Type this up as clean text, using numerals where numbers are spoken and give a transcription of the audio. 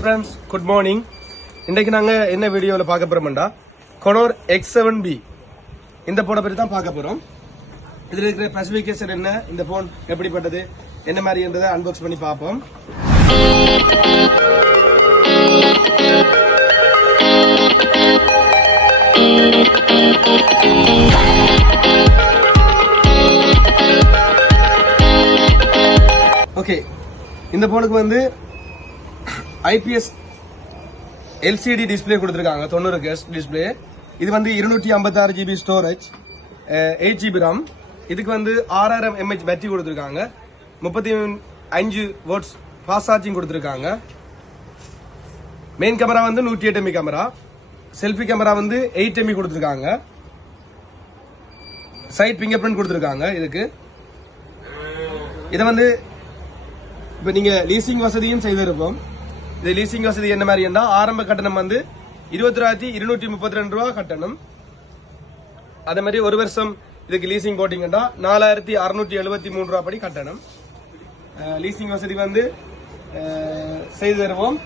Hi friends, good morning. இன்றைக்கு நாங்கள் என்ன வீடியோவில் பார்க்க போகிறோம்டா, கொனோர் X7B இந்த போனை பற்றி தான் பார்க்க போகிறோம். இதில் இருக்கிற ஸ்பெசிஃபிகேஷன் என்ன, இந்த போன் எப்படிப்பட்டது, என்ன மாதிரின்றதை அன்பாக்ஸ் பண்ணி பார்ப்போம். ஓகே, இந்த போனுக்கு வந்து IPS LCD டிஸ்பிளே கொடுத்திருக்காங்க, 90 ஹெர்ட்ஸ் டிஸ்பிளே. இது வந்து 256 GB ஸ்டோரேஜ், 8 GB RAM. இதுக்கு வந்து 6000 mAh பேட்டரி கொடுத்திருக்காங்க, 35 வாட்ஸ் ஃபாஸ்ட் சார்ஜிங் கொடுத்திருக்காங்க. மெயின் கேமரா வந்து 108 MP கேமரா, செல்ஃபி கேமரா வந்து 8 MP கொடுத்திருக்காங்க. சைட் ஃபிங்கர் பிரிண்ட் கொடுத்திருக்காங்க. இதுக்கு இதை வந்து இப்போ நீங்க லீசிங் வசதியும் செய்திருப்போம். இது லீசிங் வசதி என்ன மாதிரி என்றால், ஆரம்ப கட்டணம் வந்து 21,232 ரூபா கட்டணம். அதே மாதிரி ஒரு வருஷம் இதுக்கு லீசிங் போட்டீங்கன்னா 4,673 ரூபா படி கட்டணம். லீசிங் வசதி வந்து செய்து தருவோம்.